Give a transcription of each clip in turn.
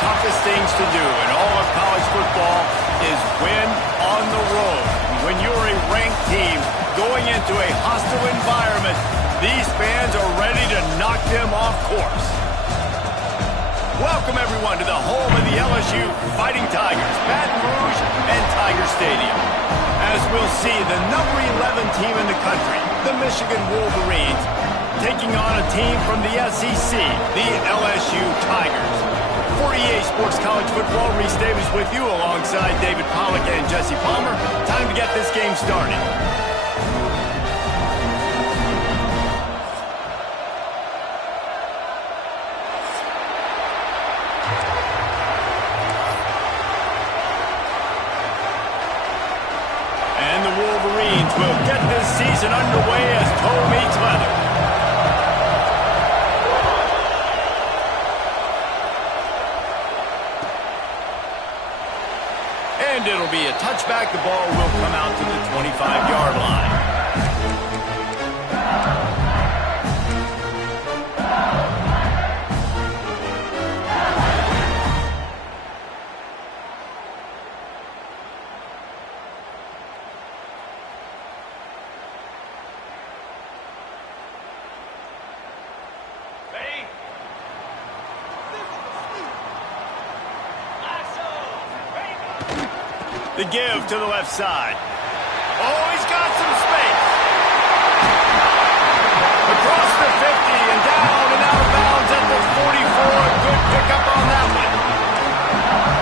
toughest things to do in all of college football is win on the road. When you're a ranked team going into a hostile environment, these fans are ready to knock them off course. Welcome, everyone, to the home of the LSU Fighting Tigers, Baton Rouge and Tiger Stadium. As we'll see, the number 11 team in the country, the Michigan Wolverines, taking on a team from the SEC, the LSU Tigers. 48 Sports College Football, Reese Davis with you alongside David Pollack and Jesse Palmer. Time to get this game started. Offense will get this season underway as toe meets leather. And it'll be a touchback. The ball will come out to the 25-yard line. The give to the left side. Oh, he's got some space. Across the 50 and down and out of bounds at the 44. Good pickup on that one.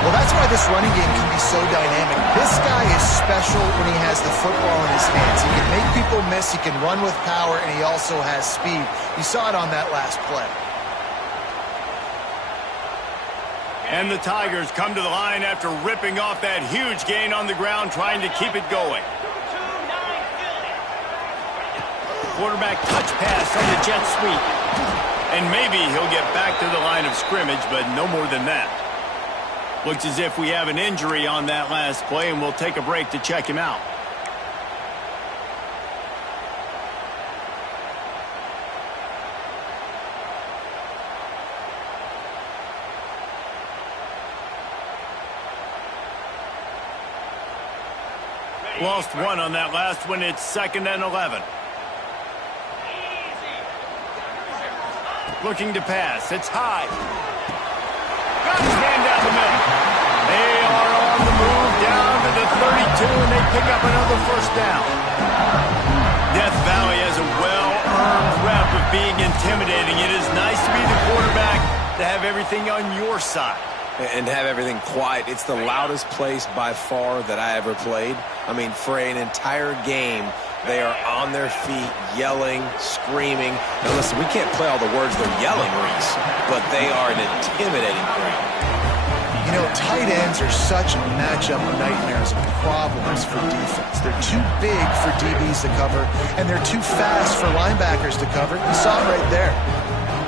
Well, that's why this running game can be so dynamic. This guy is special when he has the football in his hands. He can make people miss, he can run with power, and he also has speed. You saw it on that last play. And the Tigers come to the line after ripping off that huge gain on the ground, trying to keep it going. Quarterback touch pass on the jet sweep. And maybe he'll get back to the line of scrimmage, but no more than that. Looks as if we have an injury on that last play, and we'll take a break to check him out. Lost one on that last one. It's 2nd and 11. Looking to pass. It's high. Got his hand down the middle. They are on the move down to the 32, and they pick up another first down. Death Valley has a well-earned rep of being intimidating. It is nice to be the quarterback, to have everything on your side. And have everything quiet. It's the loudest place by far that I ever played. I mean, for an entire game, they are on their feet, yelling, screaming. Now, listen, we can't play all the words they're yelling, Reese, but they are an intimidating crowd. You know, tight ends are such matchup nightmares and problems for defense. They're too big for DBs to cover, and they're too fast for linebackers to cover. You saw it right there.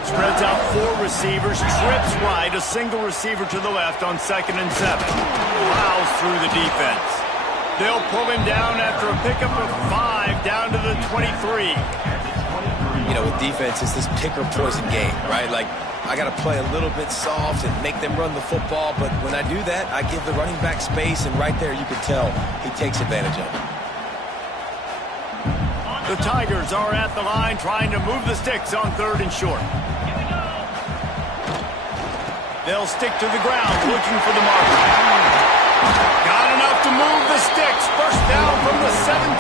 Spreads out 4 receivers, trips right, a single receiver to the left on 2nd and 7. Plows through the defense. They'll pull him down after a pickup of 5 down to the 23. You know, with defense, it's this pick or poison game, right? Like, I got to play a little bit soft and make them run the football, but when I do that, I give the running back space, and right there you can tell he takes advantage of it. The Tigers are at the line trying to move the sticks on 3rd and short. They'll stick to the ground looking for the marker. Got enough to move the sticks. First down from the 17.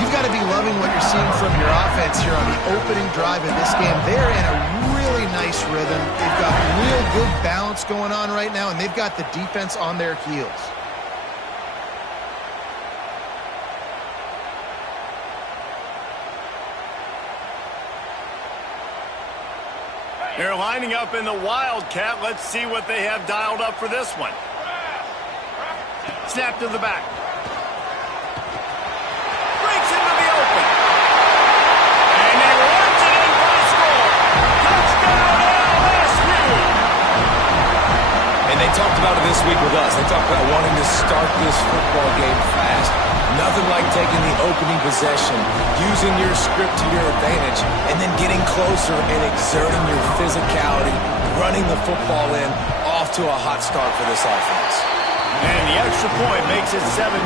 You've got to be loving what you're seeing from your offense here on the opening drive of this game. They're in a really nice rhythm. They've got real good balance going on right now, and they've got the defense on their heels. They're lining up in the Wildcat. Let's see what they have dialed up for this one. Snap to the back. Breaks into the open. And he runs it in for a score. Touchdown LSU. And they talked about it this week with us. They talked about wanting to start this football game fast. Nothing like taking the opening possession, using your script to your advantage, and then getting closer and exerting your physicality, running the football in, off to a hot start for this offense. And the extra point makes it 7-0.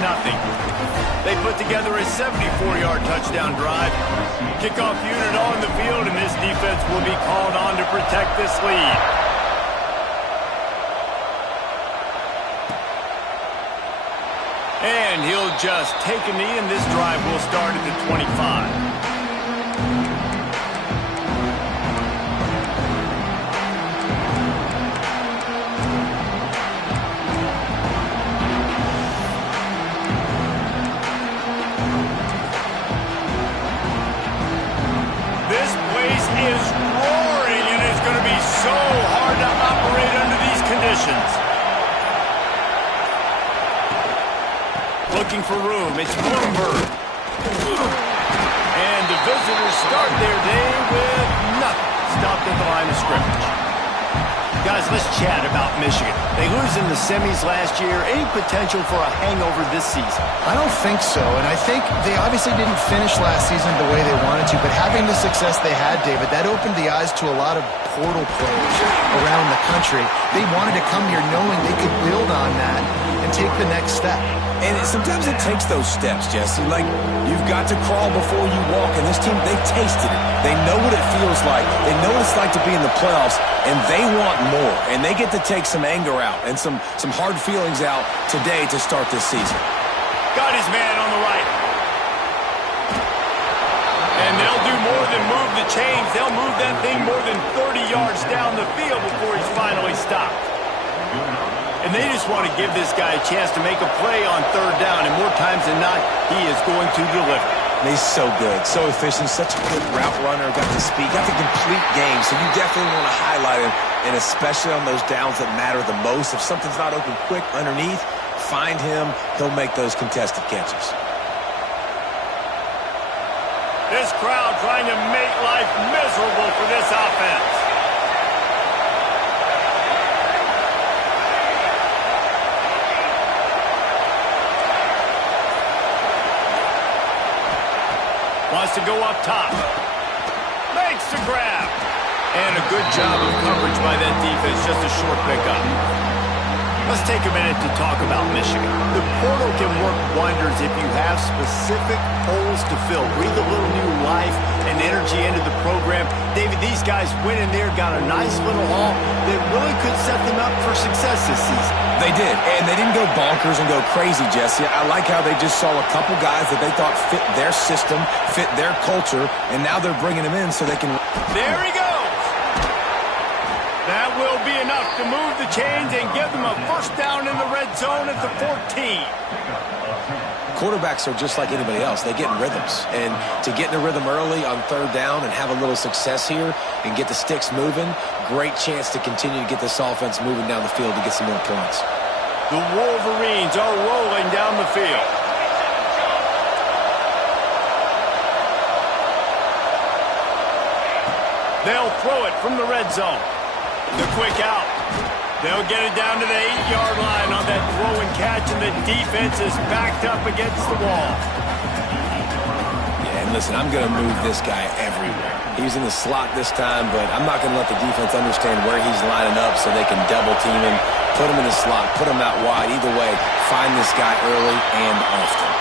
They put together a 74-yard touchdown drive. Kickoff unit on the field, and this defense will be called on to protect this lead. And he'll just take a knee, and this drive will start at the 25. This place is roaring, and it's going to be so hard to operate under these conditions. Looking for room. It's Bloomberg. And the visitors start their day with nothing. Stopped at the line of scrimmage. Guys, let's chat about Michigan. They lose in the semis last year. Any potential for a hangover this season? I don't think so, and I think they obviously didn't finish last season the way they wanted to, but having the success they had, David, that opened the eyes to a lot of portal players around the country. They wanted to come here knowing they could build on that and take the next step. And sometimes it takes those steps, Jesse. Like, you've got to crawl before you walk. And this team, they've tasted it. They know what it feels like. They know what it's like to be in the playoffs, and they want more. And they get to take some anger out and some hard feelings out today to start this season. Got his man on the right. And they'll do more than move the chains. They'll move that thing more than 30 yards down the field before he's finally stopped. And they just want to give this guy a chance to make a play on third down, and more times than not, he is going to deliver. And he's so good, so efficient, such a good route runner, got the speed, got the complete game, so you definitely want to highlight him, and especially on those downs that matter the most. If something's not open quick underneath, find him, he'll make those contested catches. This crowd trying to make life miserable for this offense. Wants to go up top. Makes the grab. And a good job of coverage by that defense. Just a short pickup. Let's take a minute to talk about Michigan. The portal can work wonders if you have specific holes to fill. Breathe a little new life and energy into the program. David, these guys went in there, got a nice little haul that really could set them up for success this season. They did, and they didn't go bonkers and go crazy, Jesse. I like how they just saw a couple guys that they thought fit their system, fit their culture, and now they're bringing them in so they can... There he goes! That will be enough to move the chains and give them a first down in the red zone at the 14. Quarterbacks are just like anybody else. They get in rhythms, and to get in a rhythm early on third down and have a little success here and get the sticks moving, great chance to continue to get this offense moving down the field to get some more points. The Wolverines are rolling down the field. They'll throw it from the red zone. The quick out. They'll get it down to the 8-yard line on that throw and catch, and the defense is backed up against the wall. Yeah, and listen, I'm going to move this guy everywhere. He's in the slot this time, but I'm not going to let the defense understand where he's lining up so they can double team him, put him in the slot, put him out wide. Either way, find this guy early and often.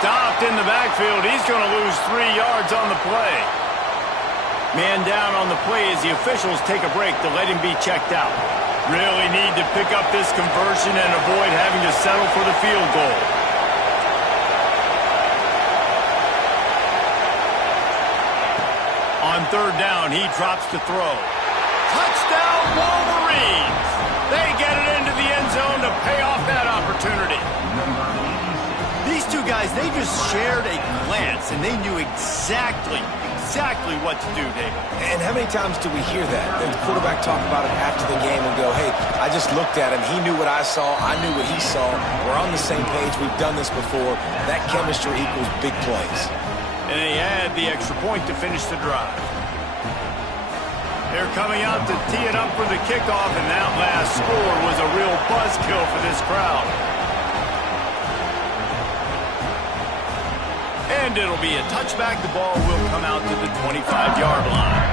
Stopped in the backfield. He's going to lose 3 yards on the play. Man down on the play as the officials take a break to let him be checked out. Really need to pick up this conversion and avoid having to settle for the field goal. On third down, he drops to throw. Touchdown, Wolverines! They get it into the end zone to pay off that opportunity. These two guys, they just shared a glance, and they knew exactly what to do, David. And how many times do we hear that? The quarterback talk about it after the game and go, hey, I just looked at him. He knew what I saw. I knew what he saw. We're on the same page. We've done this before. That chemistry equals big plays. And they had the extra point to finish the drive. They're coming out to tee it up for the kickoff, and that last score was a real buzzkill for this crowd. And it'll be a touchback. The ball will come out to the 25-yard line.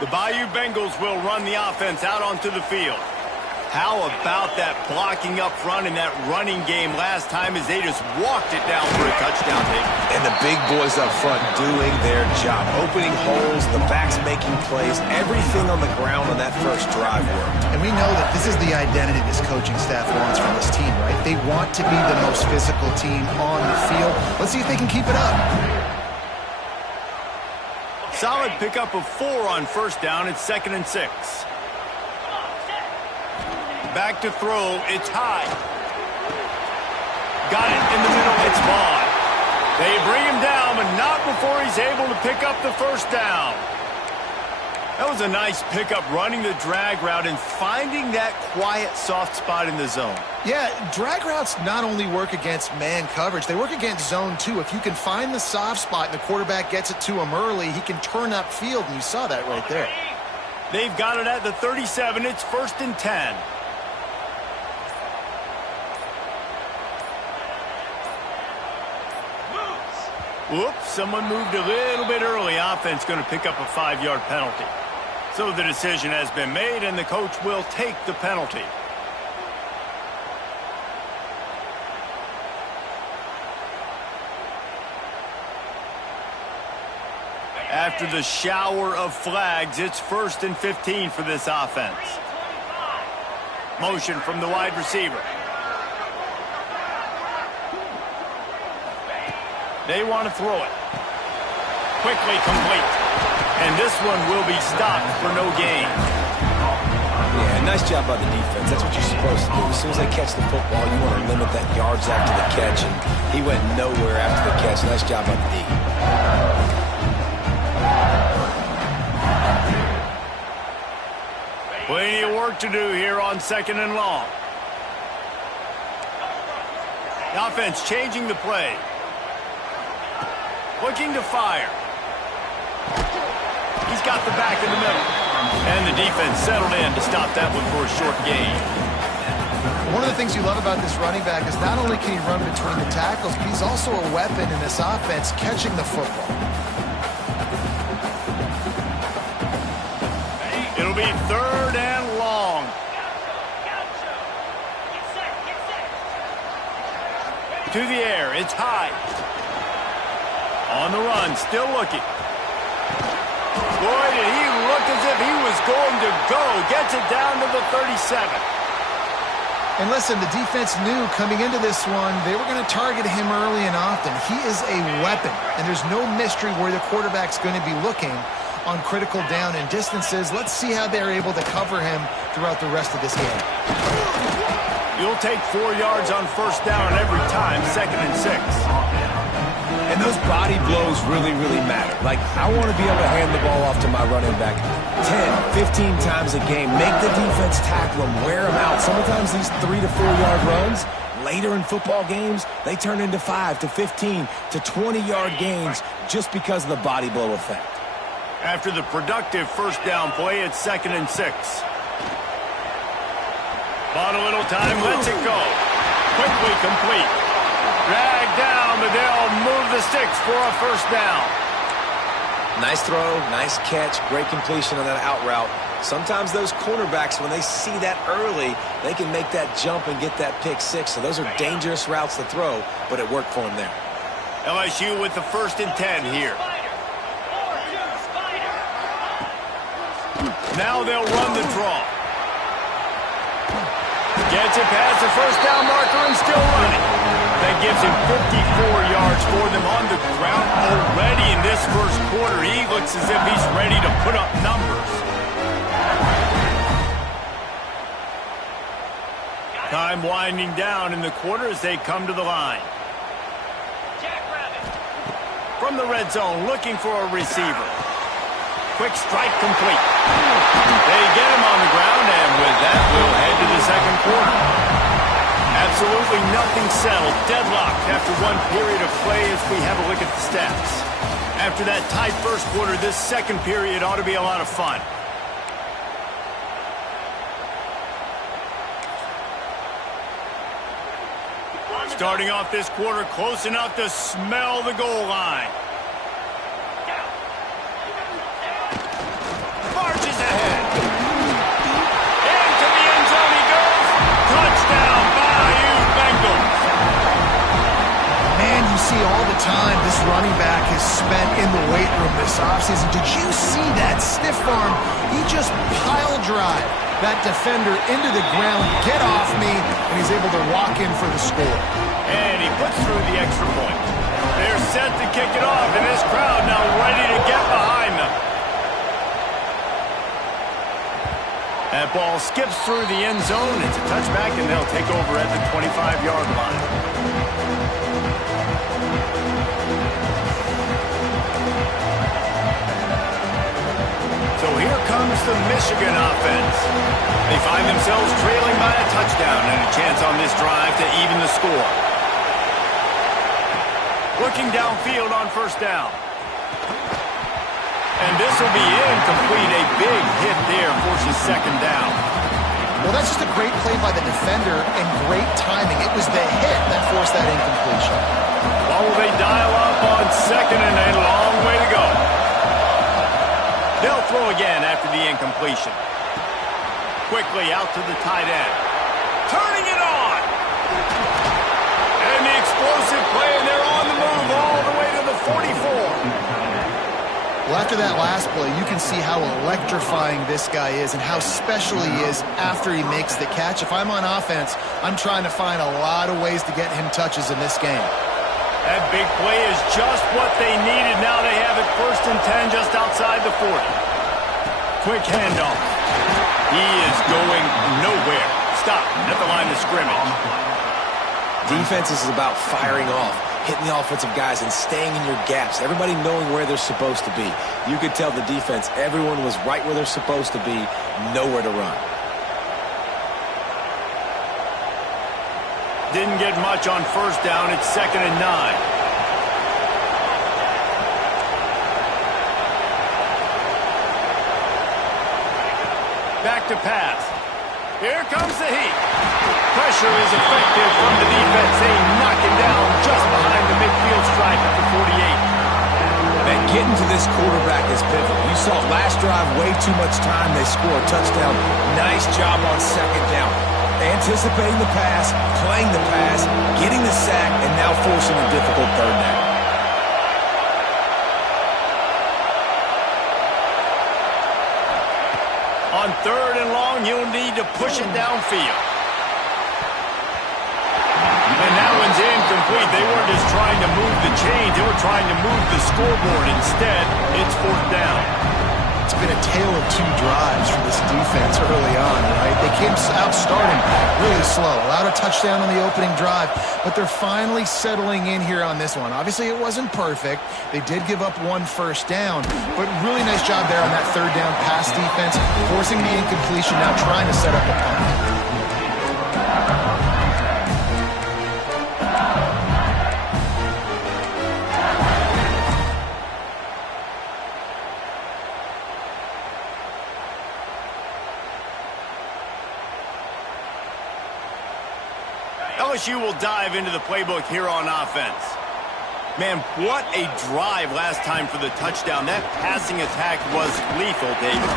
The Bayou Bengals will run the offense out onto the field. How about that blocking up front and that running game last time as they just walked it down for a touchdown, Dave? And the big boys up front doing their job. Opening holes, the backs making plays, everything on the ground on that first drive worked. And we know that this is the identity this coaching staff wants from this team, right? They want to be the most physical team on the field. Let's see if they can keep it up. Solid pickup of 4 on first down. It's 2nd and 6. Back to throw. It's high. Got it in the middle. It's Vaughn. They bring him down, but not before he's able to pick up the first down. That was a nice pickup, running the drag route and finding that quiet, soft spot in the zone. Yeah, drag routes not only work against man coverage, they work against zone too. If you can find the soft spot and the quarterback gets it to him early, he can turn upfield, and you saw that right there. They've got it at the 37. It's 1st and 10. Whoops, someone moved a little bit early. Offense going to pick up a 5-yard penalty. So the decision has been made, and the coach will take the penalty. After the shower of flags, it's 1st and 15 for this offense. Motion from the wide receiver. They want to throw it. Quickly complete. And this one will be stopped for no gain. Yeah, nice job by the defense. That's what you're supposed to do. As soon as they catch the football, you want to limit that yards after the catch, and he went nowhere after the catch. Nice job by the D. Plenty of work to do here on 2nd and long. The offense changing the play. Looking to fire. He's got the back in the middle. And the defense settled in to stop that one for a short gain. One of the things you love about this running back is not only can he run between the tackles, but he's also a weapon in this offense catching the football. It'll be 3rd and long. To the air. It's high. On the run, still looking. Boy, did he look as if he was going to go. Gets it down to the 37. And listen, the defense knew coming into this one, they were going to target him early and often. He is a weapon, and there's no mystery where the quarterback's going to be looking on critical down and distances. Let's see how they're able to cover him throughout the rest of this game. You'll take 4 yards on 1st down every time, 2nd and 6. And those body blows really, really matter. Like, I want to be able to hand the ball off to my running back 10, 15 times a game. Make the defense tackle them, wear them out. Sometimes these 3 to 4 yard runs, later in football games, they turn into 5 to 15 to 20-yard gains just because of the body blow effect. After the productive 1st down play, it's 2nd and 6. Bought a little time, lets it go. Quickly complete. Dragged down, but they'll move the sticks for a 1st down. Nice throw, nice catch, great completion on that out route. Sometimes those cornerbacks, when they see that early, they can make that jump and get that pick 6. So those are dangerous routes to throw, but it worked for them there. LSU with the 1st and 10 here. Now they'll run the draw. Gets it past the 1st down marker and still running. That gives him 54 yards for them on the ground already in this 1st quarter. He looks as if he's ready to put up numbers. Time winding down in the quarter as they come to the line. From the red zone, looking for a receiver. Quick strike complete. They get him on the ground, and with that, we'll head to the 2nd quarter. Absolutely nothing settled. Deadlocked after one period of play as we have a look at the stats. After that tight 1st quarter, this 2nd period ought to be a lot of fun. Starting off this quarter close enough to smell the goal line. Marches ahead. Into the end zone he goes. Touchdown, Bayou Bengals. Man, you see all the time this running back has spent in the weight room this offseason. Did you see that stiff arm? He just pile drive that defender into the ground, get off me, and he's able to walk in for the score. And he puts through the extra point. They're set to kick it off, and this crowd now ready to get behind them. That ball skips through the end zone. It's a touchback, and they'll take over at the 25-yard line. So here comes the Michigan offense. They find themselves trailing by a touchdown and a chance on this drive to even the score. Looking downfield on first down. And this will be incomplete. A big hit there forces second down. Well, that's just a great play by the defender and great timing. It was the hit that forced that incompletion. Well, will they dial up on second and a long way to go? They'll throw again after the incompletion. Quickly out to the tight end. Turning it on. And the explosive play, and they're on the move all the way to the 44. Well, after that last play, you can see how electrifying this guy is and how special he is after he makes the catch. If I'm on offense, I'm trying to find a lot of ways to get him touches in this game. That big play is just what they needed. Now they have it 1st and 10 just outside the 40. Quick handoff. He is going nowhere. Stop at the line of scrimmage. Defense is about firing off, hitting the offensive guys and staying in your gaps. Everybody knowing where they're supposed to be. You could tell the defense, everyone was right where they're supposed to be, nowhere to run. Didn't get much on first down. It's 2nd and 9. Back to pass. Here comes the heat. Pressure is effective from the defense. They knock him down just behind the midfield stripe at the 48. Man, getting to this quarterback is pivotal. You saw last drive, way too much time. They score a touchdown. Nice job on second down. Anticipating the pass, playing the pass, getting the sack, and now forcing a difficult third down. On 3rd and long, you'll need to push it downfield. And that one's incomplete. They weren't just trying to move the chains. They were trying to move the scoreboard. Instead, it's 4th down. It's been a tale of two drives for this defense early on, right? They came out starting really slow. Allowed a touchdown on the opening drive, but they're finally settling in here on this one. Obviously, it wasn't perfect. They did give up 1 first down, but really nice job there on that 3rd down pass defense, forcing the incompletion, now trying to set up a punt. LSU will dive into the playbook here on offense. Man, what a drive last time for the touchdown. That passing attack was lethal, David.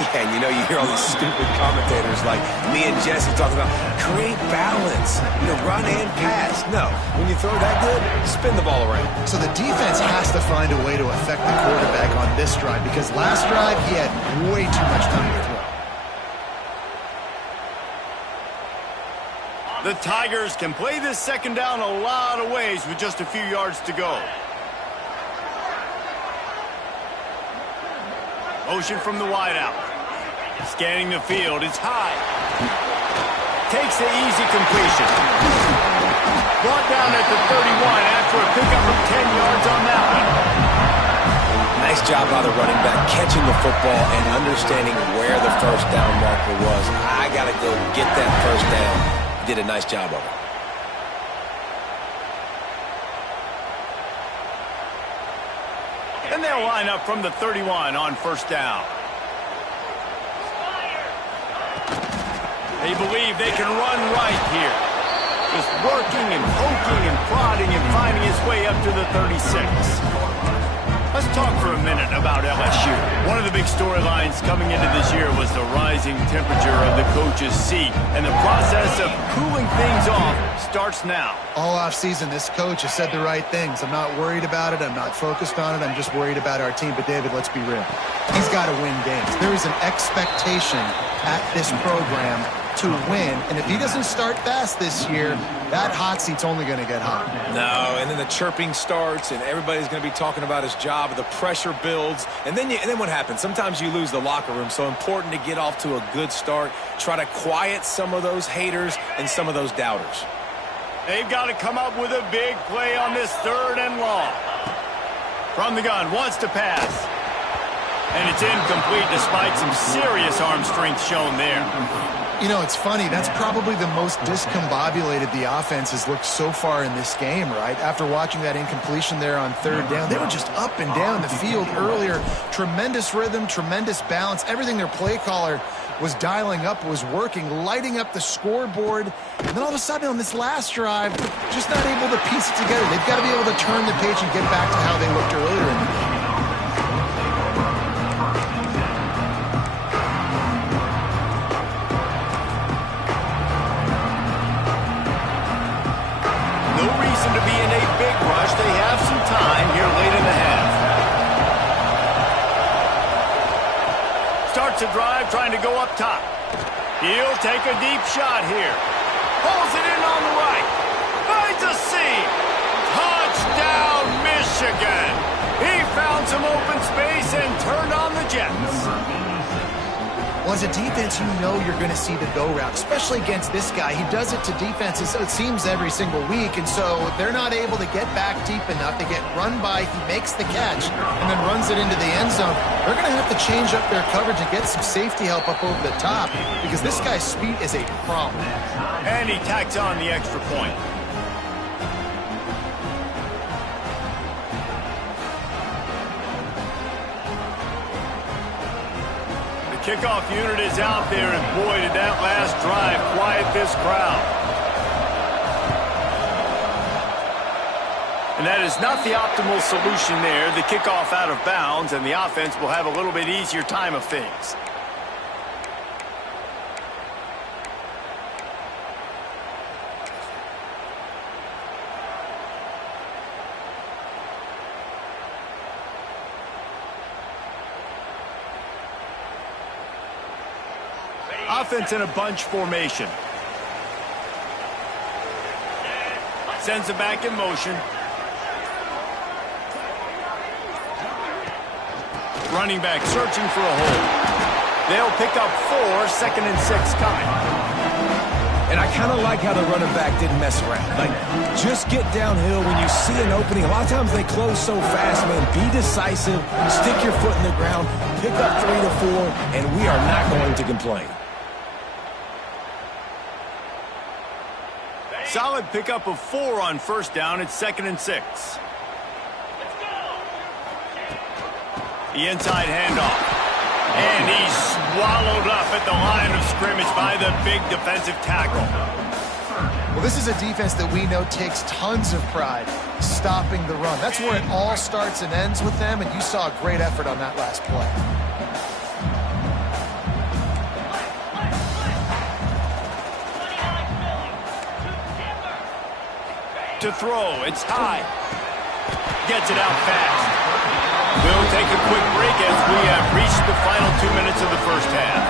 Yeah, and you know, you hear all these stupid commentators like me and Jesse talking about create balance, run and pass. No, when you throw that good, spin the ball around. So the defense has to find a way to affect the quarterback on this drive because last drive he had way too much time to throw. The Tigers can play this second down a lot of ways with just a few yards to go. Motion from the wideout. Scanning the field. It's high. Takes the easy completion. Brought down at the 31 after a pickup of 10 yards on that one. Nice job by the running back catching the football and understanding where the first down marker was. I got to go get that first down. Did a nice job of it. And they'll line up from the 31 on first down. They believe they can run right here. Just working and poking and prodding and finding his way up to the 36. Let's talk for a minute about LSU. One of the big storylines coming into this year was the rising temperature of the coach's seat. And the process of cooling things off starts now. All offseason, this coach has said the right things. I'm not worried about it. I'm not focused on it. I'm just worried about our team. But, David, let's be real. He's got to win games. There is an expectation at this program to win, and if he doesn't start fast this year, that hot seat's only going to get hot. No, and then the chirping starts, and everybody's going to be talking about his job. The pressure builds, and then what happens? Sometimes you lose the locker room, so important to get off to a good start. Try to quiet some of those haters and some of those doubters. They've got to come up with a big play on this 3rd and long. From the gun, wants to pass. And it's incomplete despite some serious arm strength shown there. You know, it's funny. That's probably the most discombobulated the offense has looked so far in this game, right? After watching that incompletion there on 3rd down, they were just up and down the field earlier. Tremendous rhythm, tremendous balance. Everything their play caller was dialing up was working, lighting up the scoreboard. And then all of a sudden on this last drive, just not able to piece it together. They've got to be able to turn the page and get back to how they looked earlier in the game. No reason to be in a big rush. They have some time here late in the half. Starts a drive trying to go up top. He'll take a deep shot here. Pulls it in on the right. Finds a seam. Touchdown, Michigan. He found some open space and turned on the Jets. Well, as a defense, you know you're going to see the go route, especially against this guy. He does it to defenses, it seems, every single week, and so they're not able to get back deep enough. They get run by, he makes the catch, and then runs it into the end zone. They're going to have to change up their coverage and get some safety help up over the top because this guy's speed is a problem. And he tacks on the extra point. Kickoff unit is out there, and boy, did that last drive quiet this crowd. And that is not the optimal solution there. The kickoff out of bounds, and the offense will have a little bit easier time of things. Offense in a bunch formation. Sends it back in motion. Running back searching for a hole. They'll pick up 4, 2nd and 6 coming. And I kind of like how the running back didn't mess around. Like, just get downhill when you see an opening. A lot of times they close so fast, man. Be decisive. Stick your foot in the ground. Pick up 3 to 4, and we are not going to complain. Solid pickup of 4 on 1st down. It's 2nd and 6. The inside handoff. And he's swallowed up at the line of scrimmage by the big defensive tackle. Well, this is a defense that we know takes tons of pride stopping the run. That's where it all starts and ends with them, and you saw a great effort on that last play. To throw, it's high. Gets it out fast. We'll take a quick break as we have reached the final 2 minutes of the first half.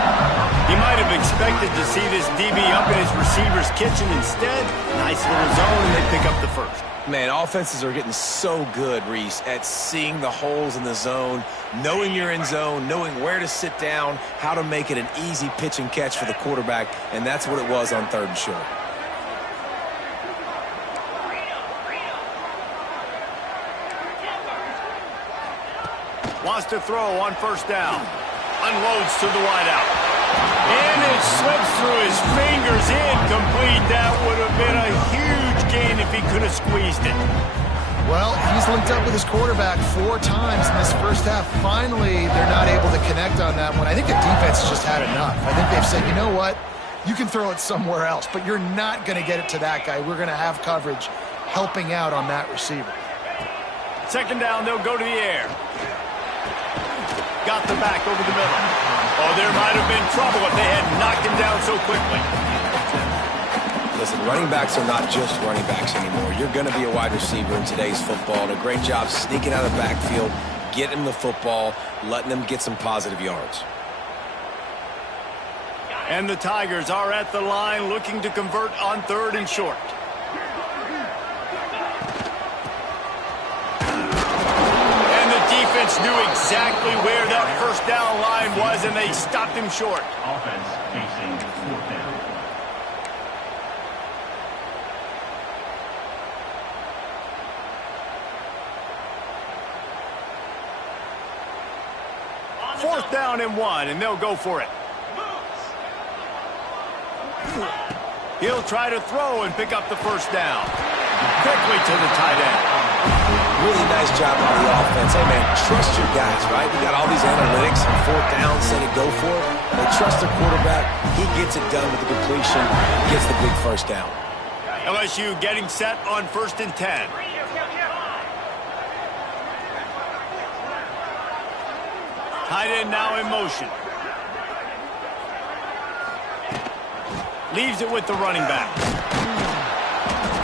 He might have expected to see this DB up in his receiver's kitchen. Instead, nice little zone, and they pick up the first. Man, offenses are getting so good, Reese, at seeing the holes in the zone, knowing you're in zone, knowing where to sit down, how to make it an easy pitch and catch for the quarterback, and that's what it was on 3rd and short. Wants to throw on 1st down. Unloads to the wideout. And it slips through his fingers. Incomplete. That would have been a huge gain if he could have squeezed it. Well, he's linked up with his quarterback 4 times in this first half. Finally, they're not able to connect on that one. I think the defense just had enough. I think they've said, you know what? You can throw it somewhere else, but you're not going to get it to that guy. We're going to have coverage helping out on that receiver. 2nd down, they'll go to the air. Got the back over the middle. Oh, there might have been trouble if they had knocked him down so quickly. Listen, running backs are not just running backs anymore. You're going to be a wide receiver in today's football. And a great job sneaking out of the backfield, getting him the football, letting them get some positive yards. And the Tigers are at the line looking to convert on 3rd and short. And the defense knew exactly where that first down line was, and they stopped him short. Offense facing 4th down. Fourth down and 1, and they'll go for it. He'll try to throw and pick up the first down. Quickly to the tight end. Really nice job on the offense. Hey, man, trust your guys, right? You got all these analytics and 4th down, say to go for it. They trust their quarterback. He gets it done with the completion, gets the big first down. LSU getting set on 1st and 10. Tight end now in motion. Leaves it with the running back.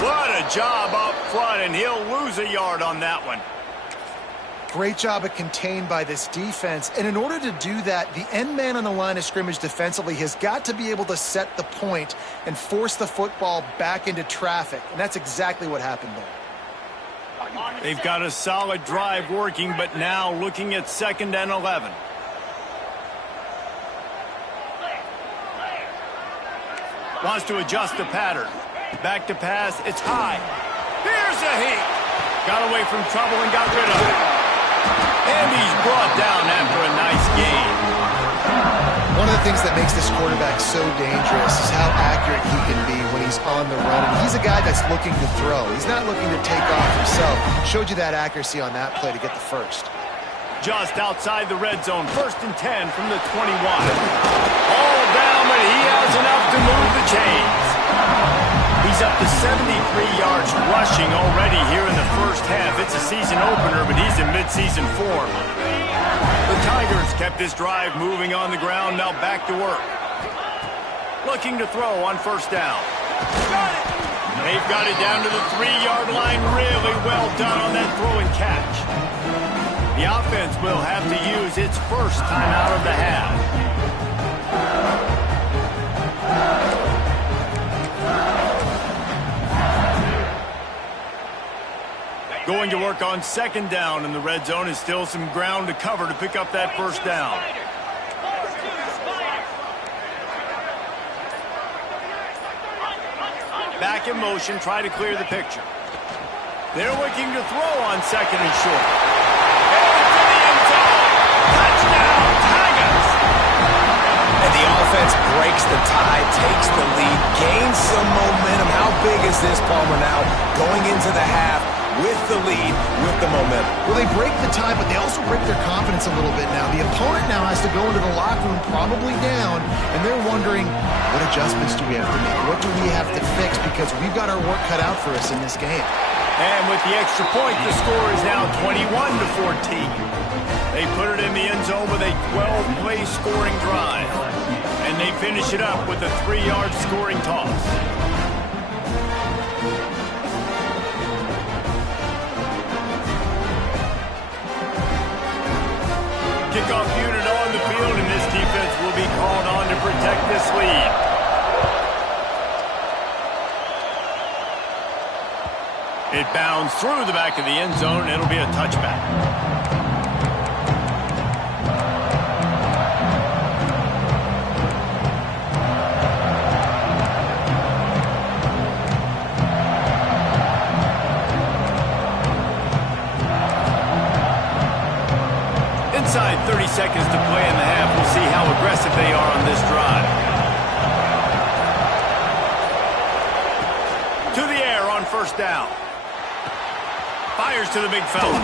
What a job up front, and he'll lose a yard on that one. Great job of contained by this defense. And in order to do that, the end man on the line of scrimmage defensively has got to be able to set the point and force the football back into traffic. And that's exactly what happened there. They've got a solid drive working, but now looking at 2nd and 11. Wants to adjust the pattern. Back to pass. It's high. Here's a heat. Got away from trouble and got rid of it. And he's brought down after a nice gain. One of the things that makes this quarterback so dangerous is how accurate he can be when he's on the run. And he's a guy that's looking to throw. He's not looking to take off himself. Showed you that accuracy on that play to get the first. Just outside the red zone. 1st and 10 from the 21. All down, but he has enough to move the chains. He's up to 73 yards rushing already here in the first half. It's a season opener, but he's in midseason form. The Tigers kept this drive moving on the ground, now back to work. Looking to throw on 1st down. They've got it down to the 3-yard line. Really well done on that throw and catch. The offense will have to use its first timeout of the half. Going to work on 2nd down in the red zone. Is still some ground to cover to pick up that first down. Back in motion, try to clear the picture. They're looking to throw on 2nd and short. Into the end zone. Touchdown, Tigers! And the offense breaks the tie, takes the lead, gains some momentum. How big is this, Palmer, now? Going into the half with the lead, with the momentum. Well, they break the tie, but they also break their confidence a little bit now. The opponent now has to go into the locker room probably down, and they're wondering, what adjustments do we have to make? What do we have to fix? Because we've got our work cut out for us in this game. And with the extra point, the score is now 21-14. They put it in the end zone with a 12-play scoring drive. And they finish it up with a 3-yard scoring toss. Kickoff unit on the field, and this defense will be called on to protect this lead. It bounds through the back of the end zone, and it'll be a touchback. Inside 30 seconds to play in the half. We'll see how aggressive they are on this drive. To the air on 1st down. Fires to the big fella.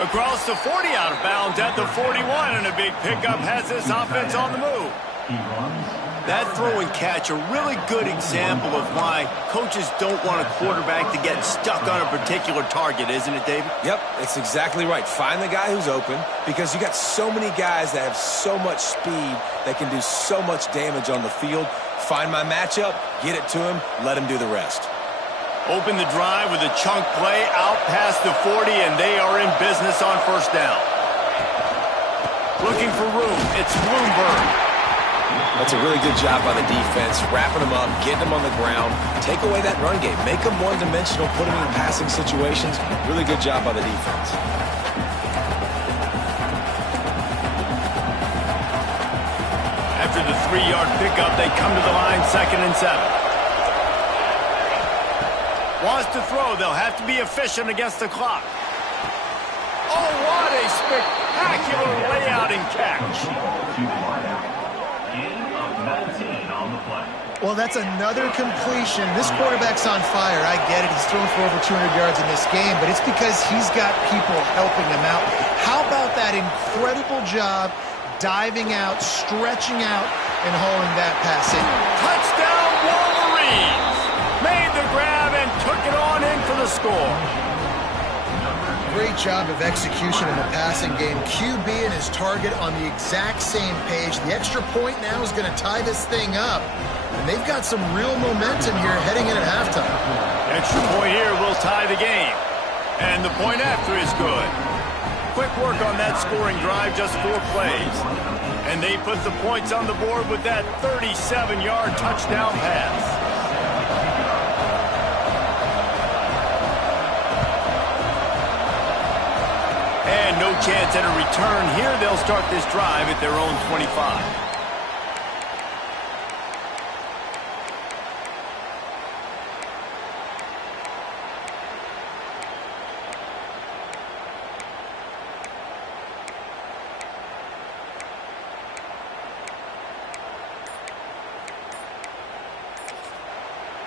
Across the 40, out of bounds at the 41, and a big pickup has this offense on the move. That throw and catch, a really good example of why coaches don't want a quarterback to get stuck on a particular target, isn't it, David? Yep, it's exactly right. Find the guy who's open, because you got so many guys that have so much speed that can do so much damage on the field. Find my matchup, get it to him, let him do the rest. Open the drive with a chunk play out past the 40, and they are in business on 1st down. Looking for room. It's Bloomberg. That's a really good job by the defense, wrapping them up, getting them on the ground, take away that run game, make them one-dimensional, put them in passing situations. Really good job by the defense. After the 3-yard pickup, they come to the line 2nd and 7. Wants to throw. They'll have to be efficient against the clock. Oh, what a spectacular layout and catch. Well, that's another completion. This quarterback's on fire. I get it. He's thrown for over 200 yards in this game, but it's because he's got people helping him out. How about that incredible job diving out, stretching out, and hauling that pass in? Touchdown, Wolverines! Made the grab and took it on in for the score. Great job of execution in the passing game. QB and his target on the exact same page. The extra point now is going to tie this thing up. And they've got some real momentum here heading in at halftime. Extra point here will tie the game. And the point after is good. Quick work on that scoring drive, just 4 plays. And they put the points on the board with that 37-yard touchdown pass. And no chance at a return here. They'll start this drive at their own 25.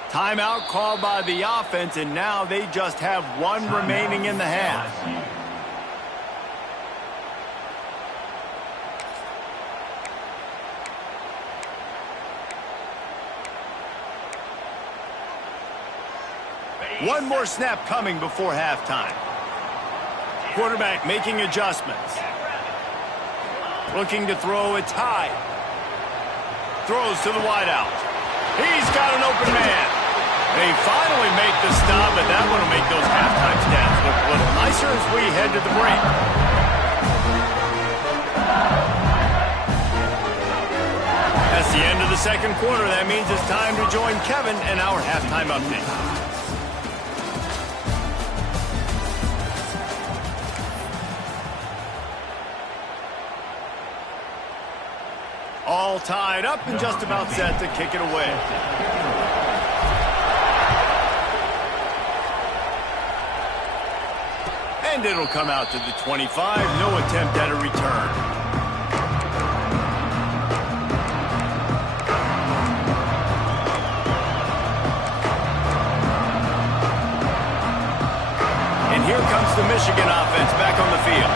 Timeout called by the offense, and now they just have 1 remaining in the half. One more snap coming before halftime. Quarterback making adjustments. Looking to throw, it's high. Throws to the wideout. He's got an open man. They finally make the stop, but that one will make those halftime stats look a little nicer as we head to the break. That's the end of the 2nd quarter. That means it's time to join Kevin and our halftime update. All tied up and just about set to kick it away. And it'll come out to the 25. No attempt at a return. And here comes the Michigan offense back on the field.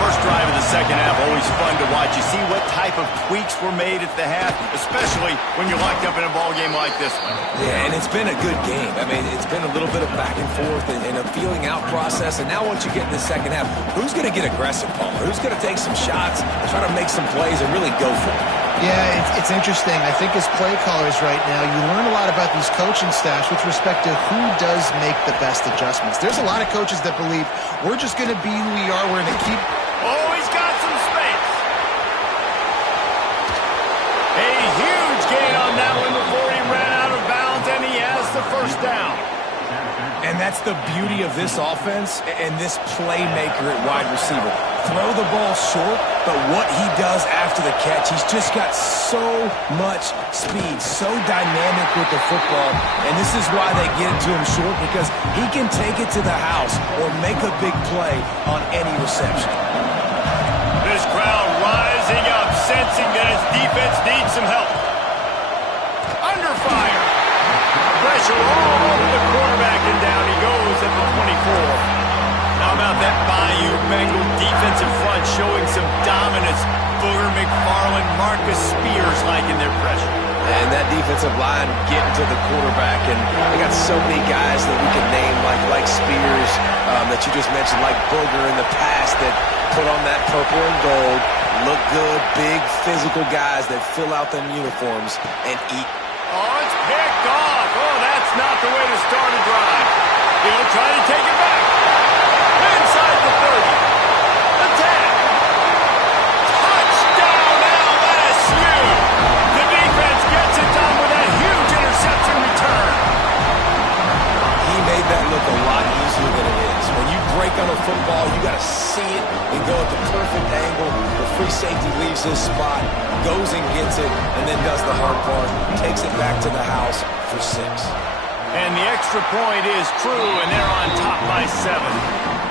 First drive of the 2nd half, always fun to watch. You see what type of tweaks were made at the half, especially when you're locked up in a ball game like this one. Yeah, and it's been a good game. I mean, it's been a little bit of back and forth and a feeling out process. And now once you get in the 2nd half, who's going to get aggressive, Palmer? Who's going to take some shots, try to make some plays, and really go for it? Yeah, it's interesting. I think as play callers right now, you learn a lot about these coaching staffs with respect to who does make the best adjustments. There's a lot of coaches that believe we're just going to be who we are. We're going to keep... Oh, he's got some space. A huge gain on that one before he ran out of bounds, and he has the 1st down. And that's the beauty of this offense and this playmaker at wide receiver. Throw the ball short, but what he does after the catch, he's just got so much speed, so dynamic with the football. And this is why they get it to him short, because he can take it to the house or make a big play on any reception. This crowd rising up, sensing that his defense needs some help. Under fire. Pressure all over the quarterback, and down he goes at the 24. How about that Bayou Bengal defensive front showing some dominance? Booger McFarland, Marcus Spears liking their pressure. And that defensive line getting to the quarterback, and they got so many guys that we can name like Spears that you just mentioned, like Booger in the past that put on that purple and gold, look good, big physical guys that fill out them uniforms and eat. Oh, it's picked off. Oh, that's not the way to start a drive. He'll try to take it back. Inside the 30. The 10. Touchdown LSU. football, you got to see it and go at the perfect angle. The free safety leaves his spot, goes and gets it, and then does the hard part, takes it back to the house for 6. And the extra point is true, and they're on top by 7.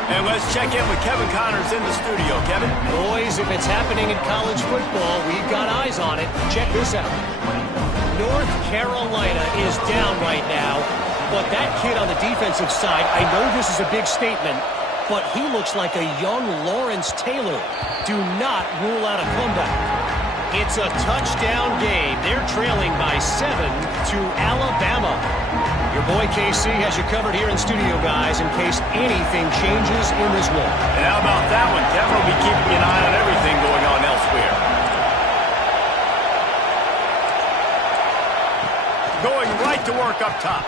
And let's check in with Kevin Connors in the studio. Kevin? Boys, if it's happening in college football, we've got eyes on it. Check this out. North Carolina is down right now, but that kid on the defensive side, I know this is a big statement, but he looks like a young Lawrence Taylor. Do not rule out a comeback. It's a touchdown game. They're trailing by 7 to Alabama. Your boy KC has you covered here in studio, guys, in case anything changes in this one. And how about that one? Kevin will be keeping an eye on everything going on elsewhere. Going right to work up top.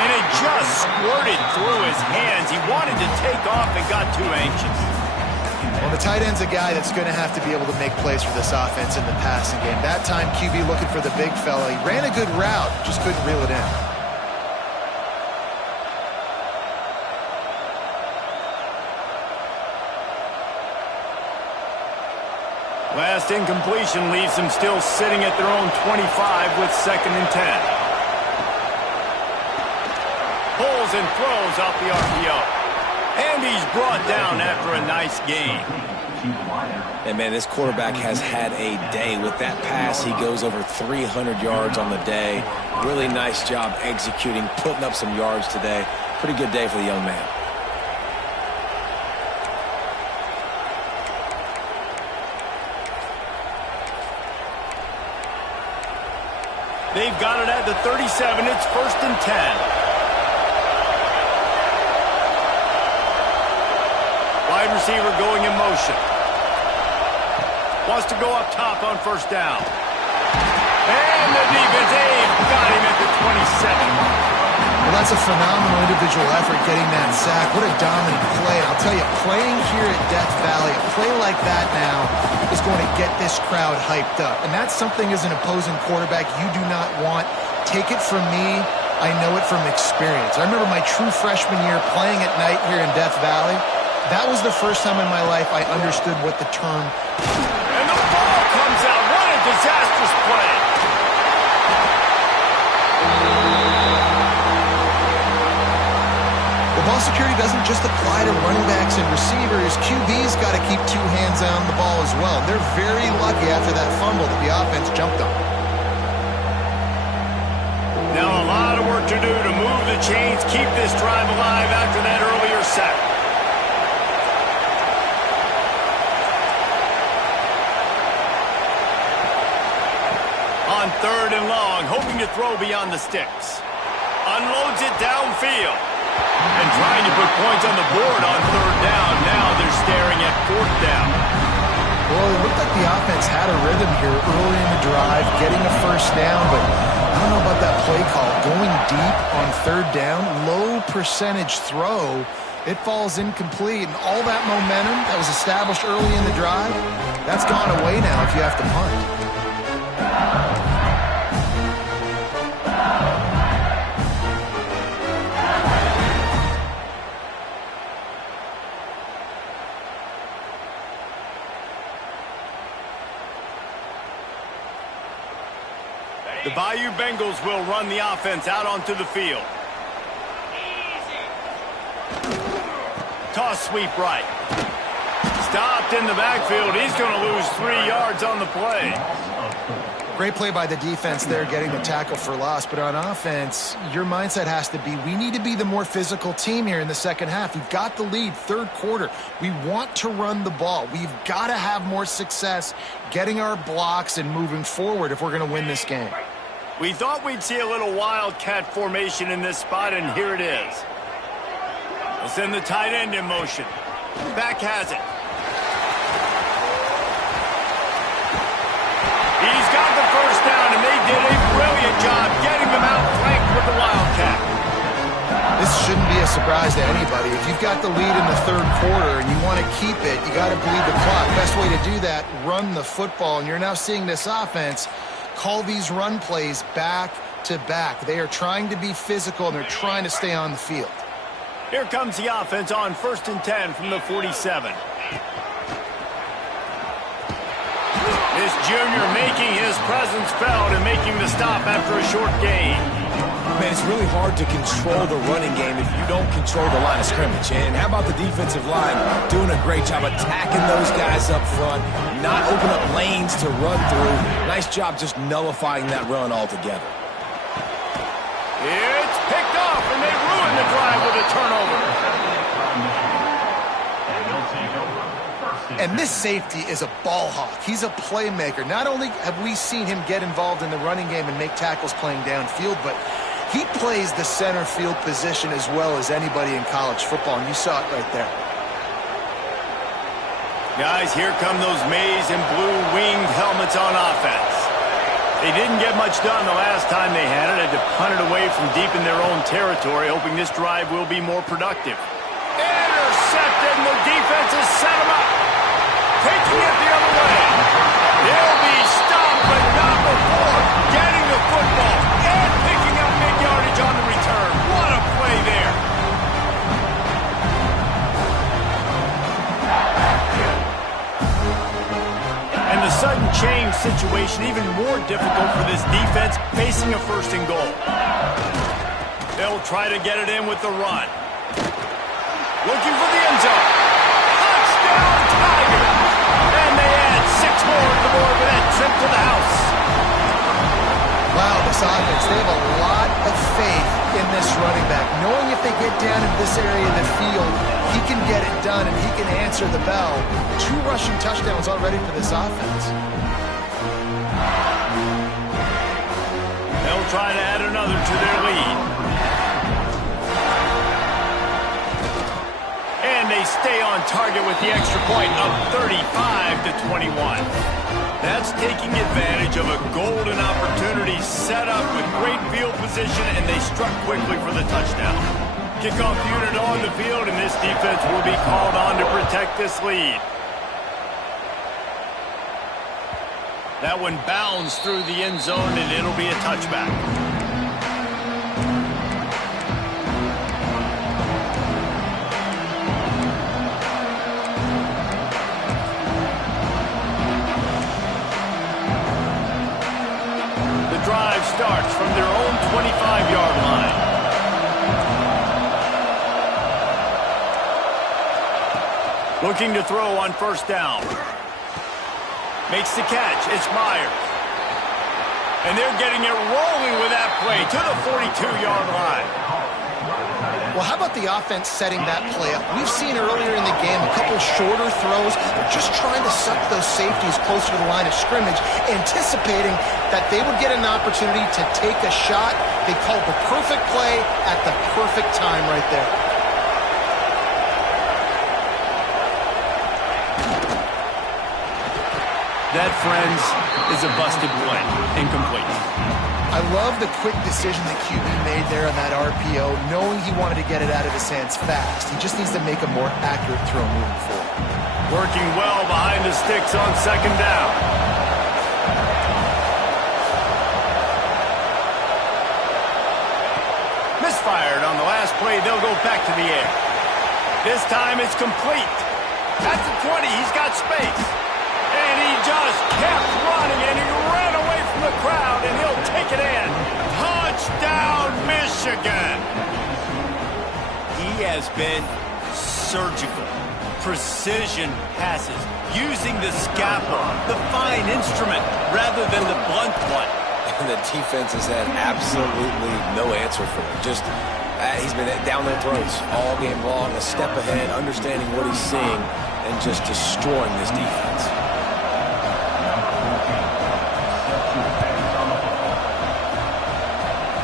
And it just squirted through his hands. He wanted to take off and got too anxious. Well, the tight end's a guy that's going to have to be able to make plays for this offense in the passing game. That time, QB looking for the big fella. He ran a good route, just couldn't reel it in. Last incompletion leaves them still sitting at their own 25 with 2nd and 10. Pulls and throws out the RPO. And he's brought down after a nice game. And, man, this quarterback has had a day. With that pass, he goes over 300 yards on the day. Really nice job executing, putting up some yards today. Pretty good day for the young man. They've got it at the 37. It's 1st and 10. Wide receiver going in motion. Wants to go up top on 1st down. And the defense got him at the 27. Well, that's a phenomenal individual effort getting that sack. What a dominant play. I'll tell you, playing here at Death Valley, a play like that now is going to get this crowd hyped up. And that's something as an opposing quarterback you do not want. Take it from me. I know it from experience. I remember my true freshman year playing at night here in Death Valley. That was the first time in my life I understood what the term. And the ball comes out. What a disastrous play. The ball security doesn't just apply to running backs and receivers. QB's got to keep 2 hands on the ball as well. They're very lucky after that fumble that the offense jumped on. Now a lot of work to do to move the chains, keep this drive alive after that earlier sack. On 3rd and long, hoping to throw beyond the sticks. Unloads it downfield. And trying to put points on the board on 3rd down. Now they're staring at 4th down. Well, it looked like the offense had a rhythm here early in the drive, getting a 1st down, but I don't know about that play call. Going deep on 3rd down, low percentage throw, it falls incomplete, and all that momentum that was established early in the drive, that's gone away now if you have to punt. The Bayou Bengals will run the offense out onto the field. Toss sweep right. Stopped in the backfield. He's going to lose 3 yards on the play. Great play by the defense there, getting the tackle for loss. But on offense, your mindset has to be, we need to be the more physical team here in the second half. We've got the lead, 3rd quarter. We want to run the ball. We've got to have more success getting our blocks and moving forward if we're going to win this game. We thought we'd see a little wildcat formation in this spot, and here it is. We'll send the tight end in motion. Back has it. He's got the 1st down, and they did a brilliant job getting them out flanked with the wildcat. This shouldn't be a surprise to anybody. If you've got the lead in the 3rd quarter and you want to keep it, you got to bleed the clock. Best way to do that, run the football. And you're now seeing this offense call these run plays back to back. They are trying to be physical, and they're trying to stay on the field. Here comes the offense on 1st and 10 from the 47. This junior making his presence felt and making the stop after a short gain. Man, it's really hard to control the running game if you don't control the line of scrimmage. And how about the defensive line doing a great job attacking those guys up front, not open up lanes to run through. Nice job just nullifying that run altogether. It's picked off, and they ruin the drive with a turnover. And this safety is a ball hawk. He's a playmaker. Not only have we seen him get involved in the running game and make tackles playing downfield, but he plays the center field position as well as anybody in college football, and you saw it right there. Guys, here come those maize and blue winged helmets on offense. They didn't get much done the last time they had it. Had to punt it away from deep in their own territory, hoping this drive will be more productive. Intercepted, and the defense has set them up. Taking it the other way. They'll be stopped, but not before getting the football and picking up big yardage on the return. What a play there. And the sudden change situation even more difficult for this defense facing a 1st and goal. They'll try to get it in with the run. Looking for the end zone. Touchdown, Tigers! And they add 6 more to the board with that trip to the house. Wow, this offense, they have a lot of faith in this running back. Knowing if they get down in this area of the field, he can get it done and he can answer the bell. 2 rushing touchdowns already for this offense. They'll try to add another to their lead. And they stay on target with the extra point, up 35-21. That's taking advantage of a golden opportunity set up with great field position, and they struck quickly for the touchdown. Kickoff unit on the field, and this defense will be called on to protect this lead. That one bounds through the end zone, and it'll be a touchback. The drive starts from their own 25-yard line. Looking to throw on 1st down. Makes the catch. It's Myers. And they're getting it rolling with that play to the 42-yard line. Well, how about the offense setting that play up? We've seen earlier in the game a couple shorter throws. They're just trying to suck those safeties closer to the line of scrimmage, anticipating that they would get an opportunity to take a shot. They called the perfect play at the perfect time right there. That, friends, is a busted play. Incomplete. I love the quick decision that QB made there on that RPO, knowing he wanted to get it out of his hands fast. He just needs to make a more accurate throw moving forward. Working well behind the sticks on 2nd down. Misfired on the last play. They'll go back to the air. This time it's complete. At the 20, he's got space. And he just kept running, and he ran away from the crowd, and he'll take it in. Touchdown, Michigan! He has been surgical. Precision passes, using the scalpel, the fine instrument, rather than the blunt one. And the defense has had absolutely no answer for him. Just, he's been down their throats all game long, a step ahead, understanding what he's seeing, and just destroying this defense.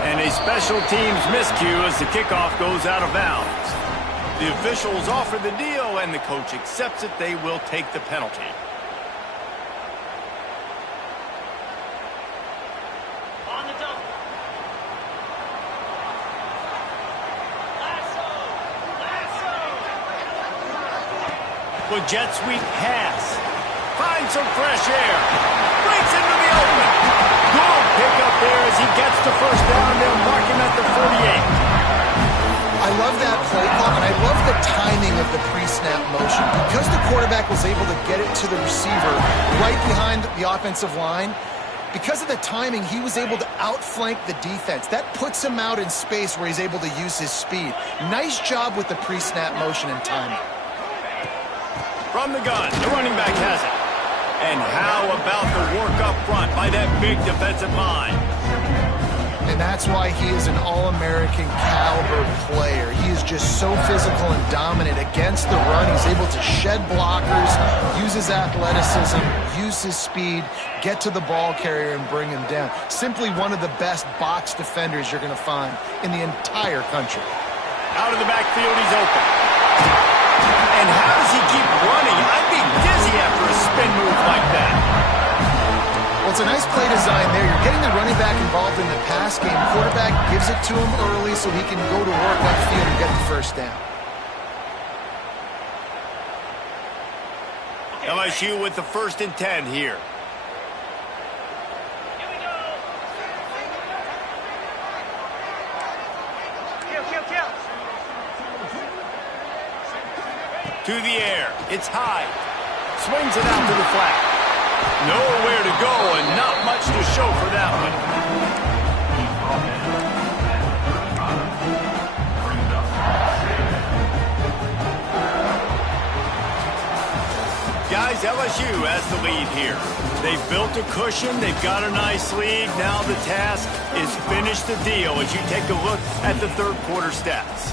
And a special teams miscue as the kickoff goes out of bounds. The officials offer the deal, and the coach accepts it. They will take the penalty. On the double. With jet sweep pass. Finds some fresh air. Breaks into the open. Good pickup there as he gets the 1st down. They'll mark him at the 48. I love that play call, and was able to get it to the receiver right behind the offensive line. Because of the timing, he was able to outflank the defense. That puts him out in space where he's able to use his speed. Nice job with the pre-snap motion and timing. From the gun, the running back has it. And how about the work up front by that big defensive line? And that's why he is an All-American caliber player. He is just so physical and dominant against the run. He's able to shed blockers, use his athleticism, use his speed, get to the ball carrier and bring him down. Simply one of the best box defenders you're going to find in the entire country. Out of the backfield, he's open. And how does he keep running? I'd be dizzy after a spin move like that. Well, it's a nice play design there. You're getting the running back involved in the pass game. Quarterback gives it to him early so he can go to work upfield and get the first down. LSU with the 1st and 10 here. To the air. It's high. Swings it out to the flat. Nowhere to go and not much to show for that one. Guys, LSU has the lead here. They've built a cushion. They've got a nice lead. Now the task is finish the deal as you take a look at the third quarter stats.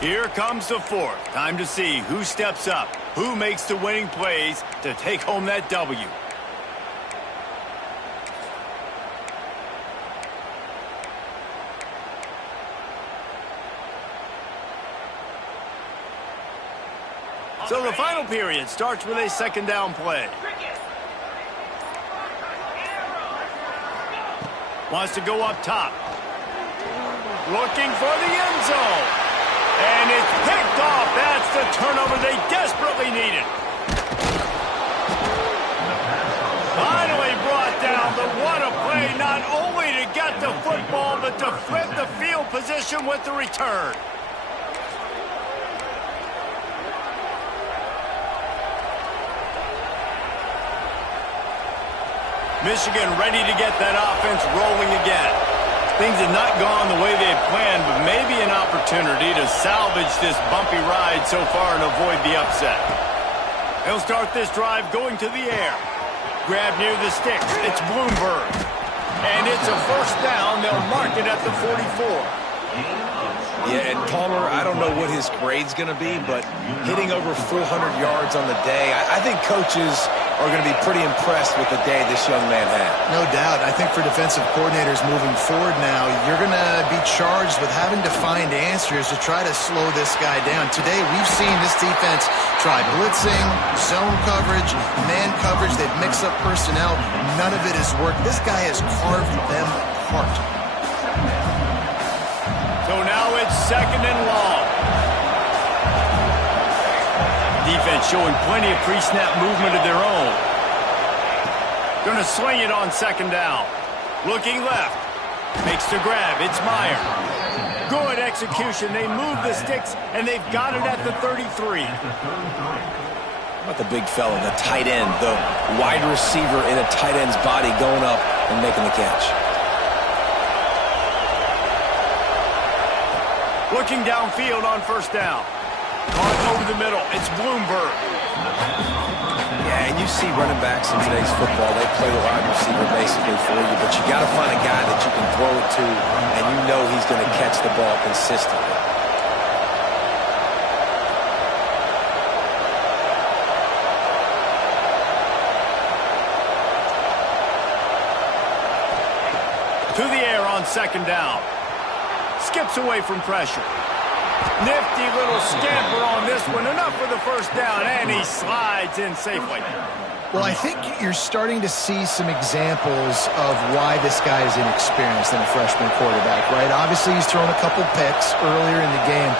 Here comes the fourth. Time to see who steps up, who makes the winning plays to take home that W. So the final period starts with a 2nd down play. Wants to go up top. Looking for the end zone. And it's picked off. That's the turnover they desperately needed. Finally brought down. But what a play, not only to get the football, but to flip the field position with the return. Michigan ready to get that offense rolling again. Things have not gone the way they had planned, but maybe an opportunity to salvage this bumpy ride so far and avoid the upset. They'll start this drive going to the air. Grab near the sticks. It's Bloomberg. And it's a 1st down. They'll mark it at the 44. Yeah, and Palmer, I don't know what his grade's going to be, but hitting over 400 yards on the day, I think coaches are going to be pretty impressed with the day this young man had. No doubt. I think for defensive coordinators moving forward now, you're going to be charged with having to find answers to try to slow this guy down. Today, we've seen this defense try blitzing, zone coverage, man coverage. They've mixed up personnel. None of it has worked. This guy has carved them apart. So now it's 2nd and long. Defense showing plenty of pre-snap movement of their own. Going to swing it on 2nd down. Looking left. Makes the grab. It's Meyer. Good execution. They move the sticks, and they've got it at the 33. How about the big fella, the tight end, the wide receiver in a tight end's body going up and making the catch. Looking downfield on 1st down. Caught over the middle. It's Bloomberg. Yeah, and you see running backs in today's football, they play the wide receiver basically for you, but you got to find a guy that you can throw it to, and you know he's going to catch the ball consistently. To the air on 2nd down. Skips away from pressure. Nifty little scamper on this one. Enough for the 1st down, and he slides in safely. Well, I think you're starting to see some examples of why this guy is inexperienced in a freshman quarterback, right? Obviously, he's thrown a couple picks earlier in the game.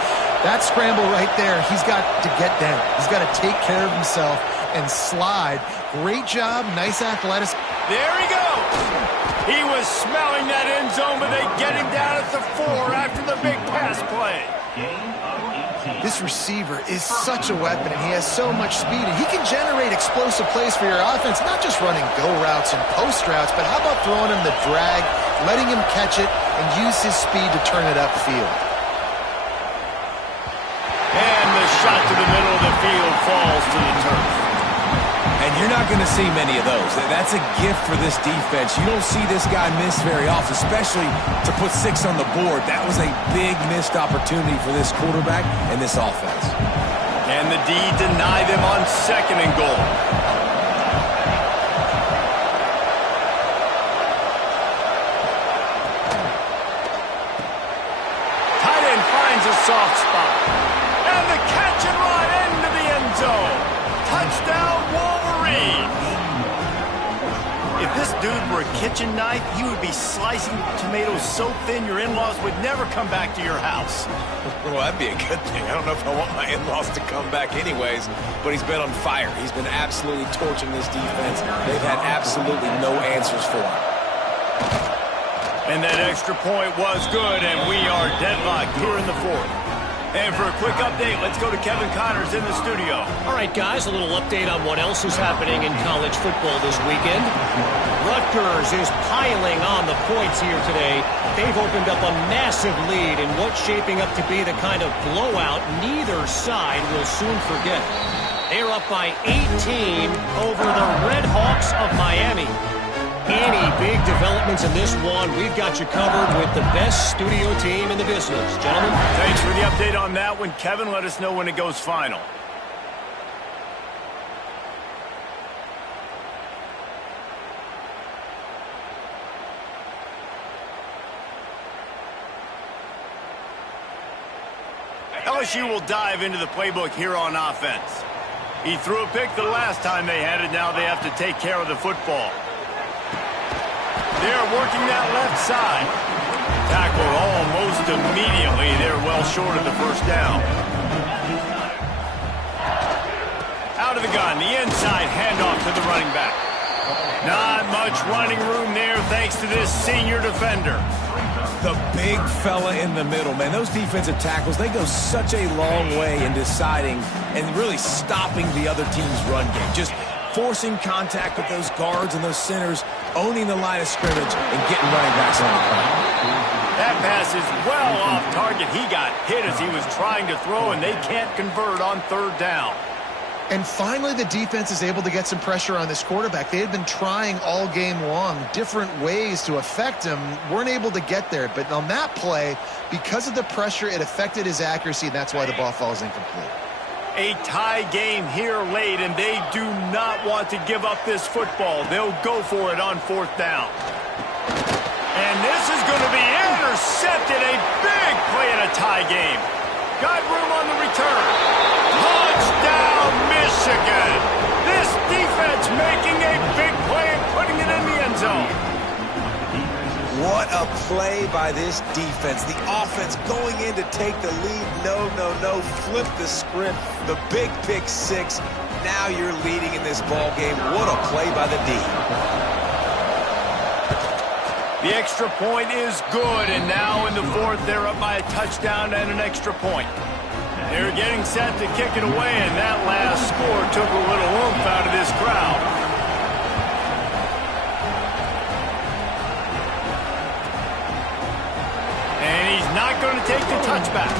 That scramble right there, he's got to get down. He's got to take care of himself and slide. Great job, nice athleticism. There he goes. He was smelling that end zone, but they get him down at the 4 after the big pass play. This This receiver is such a weapon, and he has so much speed, and he can generate explosive plays for your offense, not just running go routes and post routes, but how about throwing him the drag, letting him catch it, and use his speed to turn it upfield. And the shot to the middle of the field falls to the turf. And you're not going to see many of those. That's a gift for this defense. You don't see this guy miss very often, especially to put 6 on the board. That was a big missed opportunity for this quarterback and this offense. And the D deny them on 2nd and goal. Tight end finds a soft spot. And the catch and run into the end zone. Touchdown, Wolverines! If this dude were a kitchen knife, he would be slicing tomatoes so thin your in-laws would never come back to your house. Well, that'd be a good thing. I don't know if I want my in-laws to come back anyways, but he's been on fire. He's been absolutely torching this defense. They've had absolutely no answers for him. And that extra point was good, and we are deadlocked here in the 4th. And for a quick update, let's go to Kevin Connors in the studio. All right, guys, a little update on what else is happening in college football this weekend. Rutgers is piling on the points here today. They've opened up a massive lead in what's shaping up to be the kind of blowout neither side will soon forget. They're up by 18 over the Red Hawks of Miami. Any big developments in this one, we've got you covered with the best studio team in the business. Gentlemen. Thanks for the update on that one. Kevin, let us know when it goes final. LSU will dive into the playbook here on offense. He threw a pick the last time they had it. Now they have to take care of the football. They're working that left side. Tackled almost immediately. They're well short of the first down. Out of the gun, the inside handoff to the running back. Not much running room there thanks to this senior defender. The big fella in the middle, man. Those defensive tackles, they go such a long way in deciding and really stopping the other team's run game. Just forcing contact with those guards and those centers, owning the line of scrimmage, and getting running backs on the ground. That pass is well off target. He got hit as he was trying to throw, and they can't convert on 3rd down. And finally, the defense is able to get some pressure on this quarterback. They had been trying all game long different ways to affect him, weren't able to get there. But on that play, because of the pressure, it affected his accuracy, and that's why the ball falls incomplete. A tie game here late, and they do not want to give up this football. They'll go for it on 4th down. And this is going to be intercepted. A big play in a tie game. Got room on the return. Touchdown, Michigan. This defense making a big play and putting it in the end zone. What a play by this defense. The offense going in to take the lead. No. Flip the script. The big pick 6. Now you're leading in this ball game. What a play by the D. The extra point is good, and now in the 4th, they're up by a touchdown and an extra point. They're getting set to kick it away, and that last score took a little oomph out of this crowd. And he's not going to take the touchback.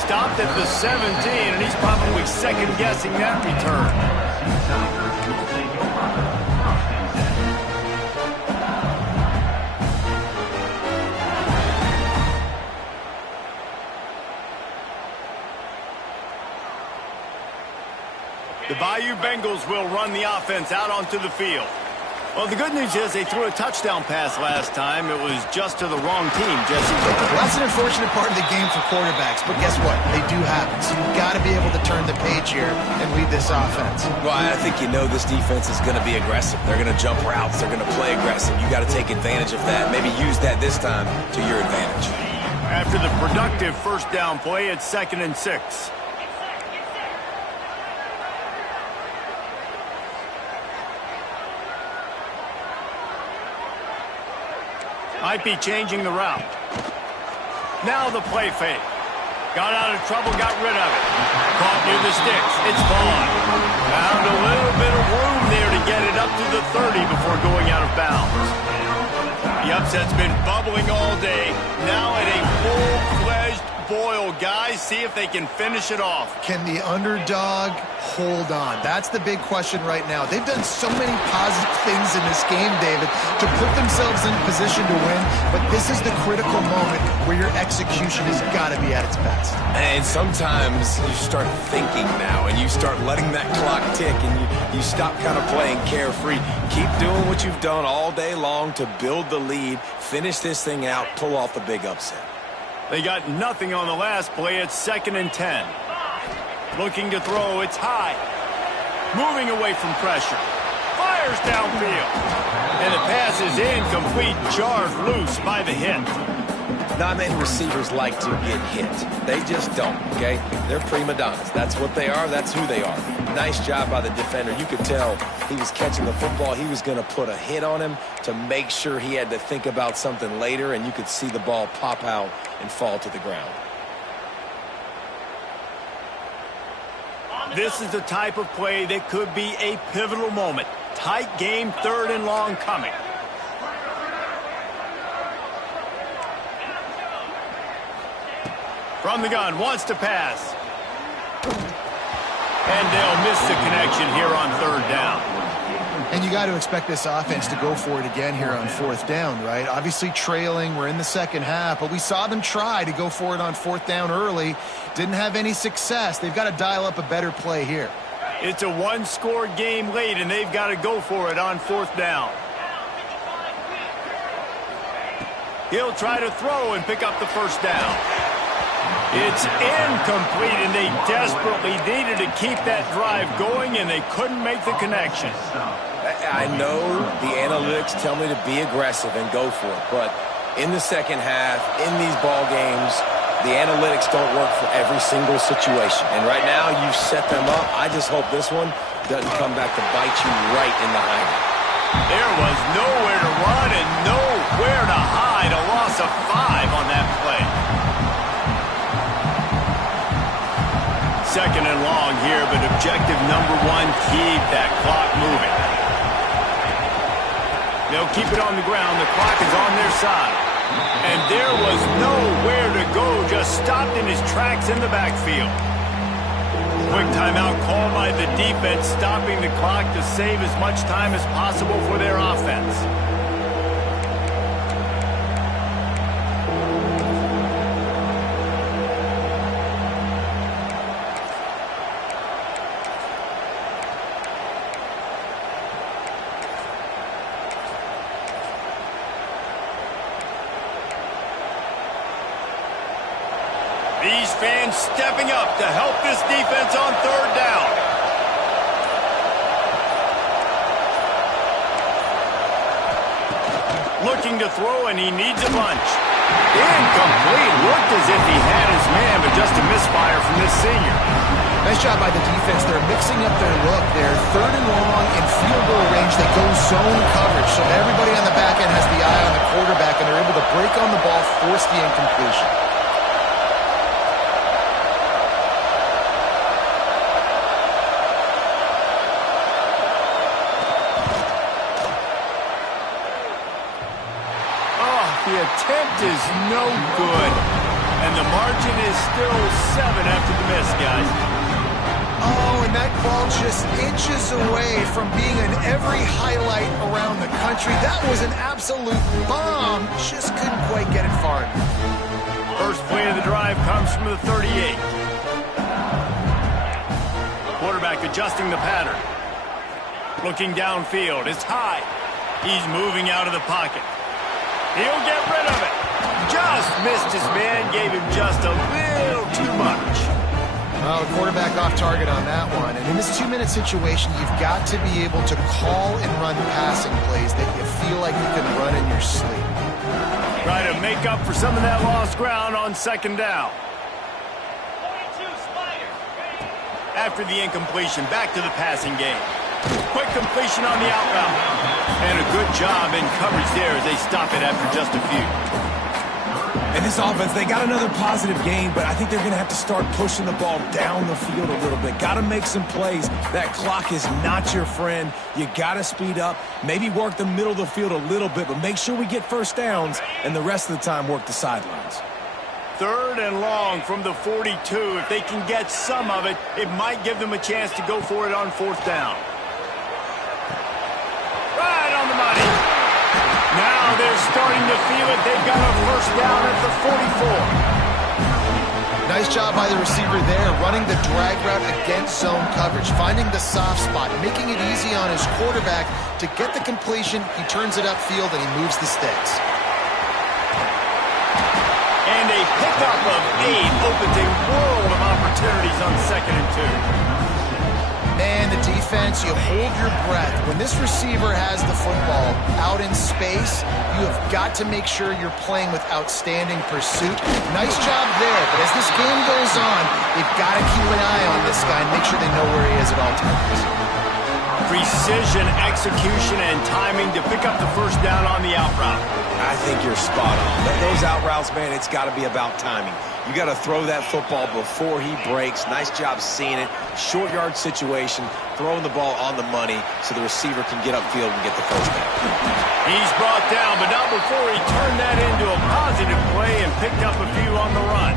Stopped at the 17, and he's probably second-guessing that return. The Bayou Bengals will run the offense out onto the field. Well, the good news is they threw a touchdown pass last time. It was just to the wrong team, Jesse. Well, that's an unfortunate part of the game for quarterbacks, but guess what? They do happen. So you've got to be able to turn the page here and lead this offense. Well, I think you know this defense is going to be aggressive. They're going to jump routes. They're going to play aggressive. You got to take advantage of that. Maybe use that this time to your advantage. After the productive first down play, it's 2nd and 6. Might be changing the route. Now the play fake. Got out of trouble, got rid of it. Caught near the sticks. It's Vaughn. Found a little bit of room there to get it up to the 30 before going out of bounds. The upset's been bubbling all day. Now at a full-fledged boil. Guys, see if they can finish it off. Can the underdog hold on? That's the big question right now. They've done so many positive things in this game, David, to put themselves in a position to win, but this is the critical moment where your execution has got to be at its best. And sometimes you start thinking now, and you start letting that clock tick, and you stop kind of playing carefree. Keep doing what you've done all day long to build the lead, finish this thing out, pull off the big upset. They got nothing on the last play. It's 2nd and 10. Looking to throw. It's high. Moving away from pressure. Fires downfield. And the pass is incomplete. Jarred loose by the hit. Not many receivers like to get hit. They just don't, okay? They're prima donnas. That's what they are. That's who they are. Nice job by the defender. You could tell he was catching the football. He was going to put a hit on him to make sure he had to think about something later, and you could see the ball pop out and fall to the ground. This is the type of play that could be a pivotal moment. Tight game, 3rd and long coming. From the gun, wants to pass. And they'll miss the connection here on 3rd down. And you got to expect this offense to go for it again here on 4th down, right? Obviously trailing, we're in the second half, but we saw them try to go for it on 4th down early. Didn't have any success. They've got to dial up a better play here. It's a one-score game late, and they've got to go for it on 4th down. He'll try to throw and pick up the 1st down. It's incomplete, and they desperately needed to keep that drive going, and they couldn't make the connection. I know the analytics tell me to be aggressive and go for it, but in the second half, in these ball games, the analytics don't work for every single situation. And right now, you set them up. I just hope this one doesn't come back to bite you right in the hind. There was nowhere to run and nowhere to hide. A loss of 5 on that play. 2nd and long here, but objective number 1, keep that clock moving. They'll keep it on the ground. The clock is on their side. And there was nowhere to go, just stopped in his tracks in the backfield. Quick timeout called by the defense, stopping the clock to save as much time as possible for their offense. These fans stepping up to help this defense on 3rd down. Looking to throw, and he needs a bunch. Incomplete. Looked as if he had his man, but just a misfire from this senior. Nice job by the defense. They're mixing up their look. They're 3rd and long in field goal range. They go zone coverage, so everybody on the back end has the eye on the quarterback, and they're able to break on the ball, force the incompletion. The attempt is no good, and the margin is still 7 after the miss, guys. Oh, and that ball just inches away from being in every highlight around the country. That was an absolute bomb. Just couldn't quite get it far enough. First play of the drive comes from the 38. Quarterback adjusting the pattern. Looking downfield. It's high. He's moving out of the pocket. He'll get rid of it. Just missed his man, gave him just a little too much. Well, the quarterback off target on that one. And in this 2-minute situation, you've got to be able to call and run passing plays that you feel like you can run in your sleep. Try to make up for some of that lost ground on 2nd down. After the incompletion, back to the passing game. Quick completion on the out route. And a good job in coverage there as they stop it after just a few. And this this offense, they got another positive gain, but I think they're going to have to start pushing the ball down the field a little bit. Got to make some plays. That clock is not your friend. You got to speed up, maybe work the middle of the field a little bit, but make sure we get first downs, and the rest of the time work the sidelines. 3rd and long from the 42. If they can get some of it, it might give them a chance to go for it on 4th down. Right on the money. Now they're starting to feel it. They've got a first down at the 44. Nice job by the receiver there, running the drag route against zone coverage, finding the soft spot, making it easy on his quarterback to get the completion. He turns it upfield and he moves the sticks. And a pickup of 8 opens a world of opportunities on 2nd and 2. Man, the defense, you hold your breath. When this receiver has the football out in space, you have got to make sure you're playing with outstanding pursuit. Nice job there, but as this game goes on, they've got to keep an eye on this guy and make sure they know where he is at all times. Precision, execution, and timing to pick up the first down on the out route. I think you're spot on. Those out routes, man, it's got to be about timing. You got to throw that football before he breaks. Nice job seeing it. Short yard situation, throwing the ball on the money so the receiver can get upfield and get the first down. He's brought down, but not before he turned that into a positive play and picked up a few on the run.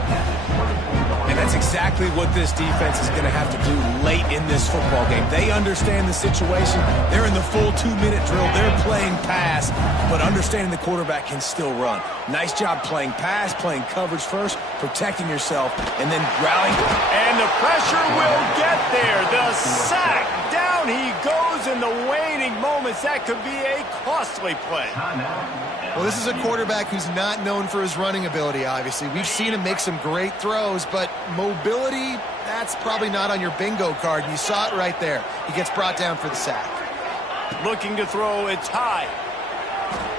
And that's exactly what this defense is going to have to do late in this football game. They understand the situation. They're in the full 2-minute drill. They're playing pass, but understanding the quarterback can still run. Nice job playing pass, playing coverage first, protecting yourself, and then rallying. And the pressure will get there. The sack. Down he goes in the waning moments. That could be a costly play. Well, this is a quarterback who's not known for his running ability, obviously. We've seen him make some great throws, but mobility, that's probably not on your bingo card. And you saw it right there. He gets brought down for the sack. Looking to throw, it's high.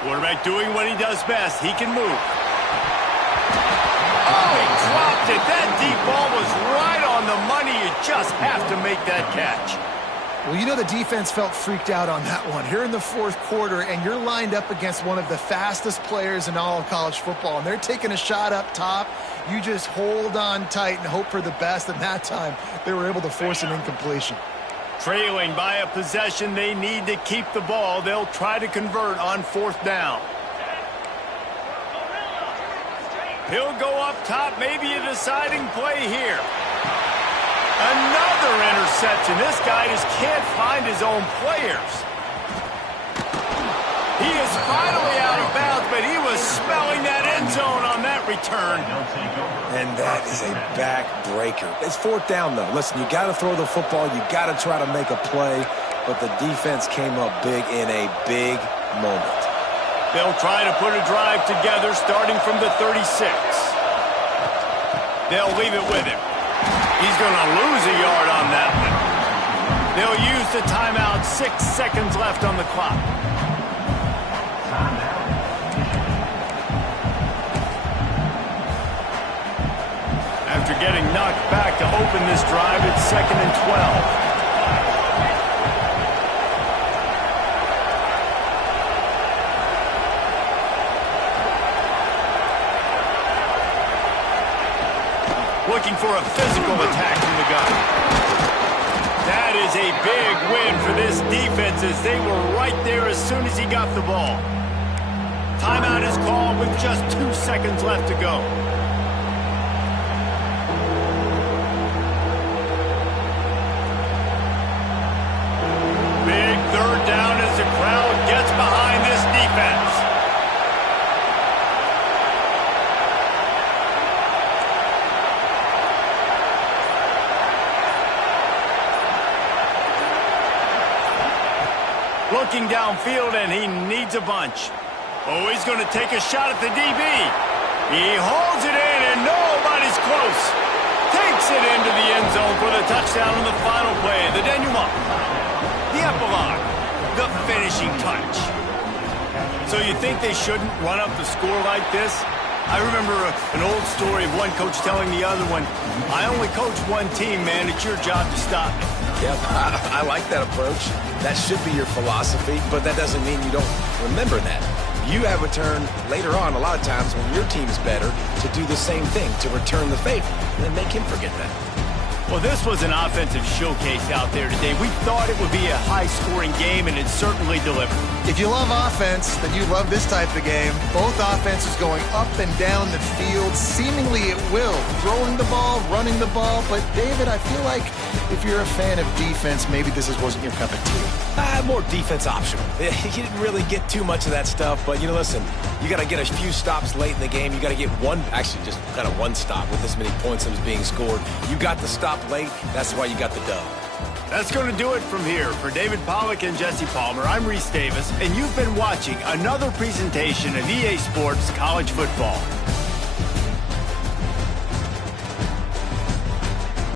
Quarterback doing what he does best. He can move. Oh, he dropped it. That deep ball was right on the money. You just have to make that catch. Well, you know the defense felt freaked out on that one. Here in the 4th quarter, and you're lined up against one of the fastest players in all of college football, and they're taking a shot up top. You just hold on tight and hope for the best, and that time they were able to force an incompletion. Trailing by a possession, they need to keep the ball. They'll try to convert on 4th down. He'll go up top, maybe a deciding play here. Another interception. This guy just can't find his own players. He is finally out of bounds, but he was smelling that end zone on that return. And that is a backbreaker. It's 4th down, though. Listen, you got to throw the football. You got to try to make a play, but the defense came up big in a big moment. They'll try to put a drive together starting from the 36. They'll leave it with him. He's going to lose a yard on that one. They'll use the timeout. 6 seconds left on the clock. After getting knocked back to open this drive, it's 2nd and 12. Looking for a physical attack from the gun. That is a big win for this defense as they were right there as soon as he got the ball. Timeout is called with just 2 seconds left to go. Big 3rd down as the crowd gets behind this defense. Looking downfield, and he needs a bunch. Oh, he's going to take a shot at the DB. He holds it in, and nobody's close. Takes it into the end zone for the touchdown on the final play. The denouement. The epilogue. The finishing touch. So you think they shouldn't run up the score like this? I remember an old story of one coach telling the other one, I only coach one team, man. It's your job to stop me. Yep, I like that approach. That should be your philosophy, but that doesn't mean you don't remember that. you have a turn later on, a lot of times when your team's better, to do the same thing, to return the favor, and then make him forget that. Well, this was an offensive showcase out there today. We thought it would be a high-scoring game, and it certainly delivered. If you love offense, then you love this type of game. Both offenses going up and down the field, seemingly at will. Throwing the ball, running the ball. But, David, I feel like if you're a fan of defense, maybe this wasn't your cup of tea. More defense optional. You didn't really get too much of that stuff, but, listen, you got to get a few stops late in the game. You got to get just kind of one stop with this many points that was being scored. You got the stop late. That's why you got the dub. That's going to do it from here. For David Pollack and Jesse Palmer, I'm Reese Davis, and you've been watching another presentation of EA Sports College Football.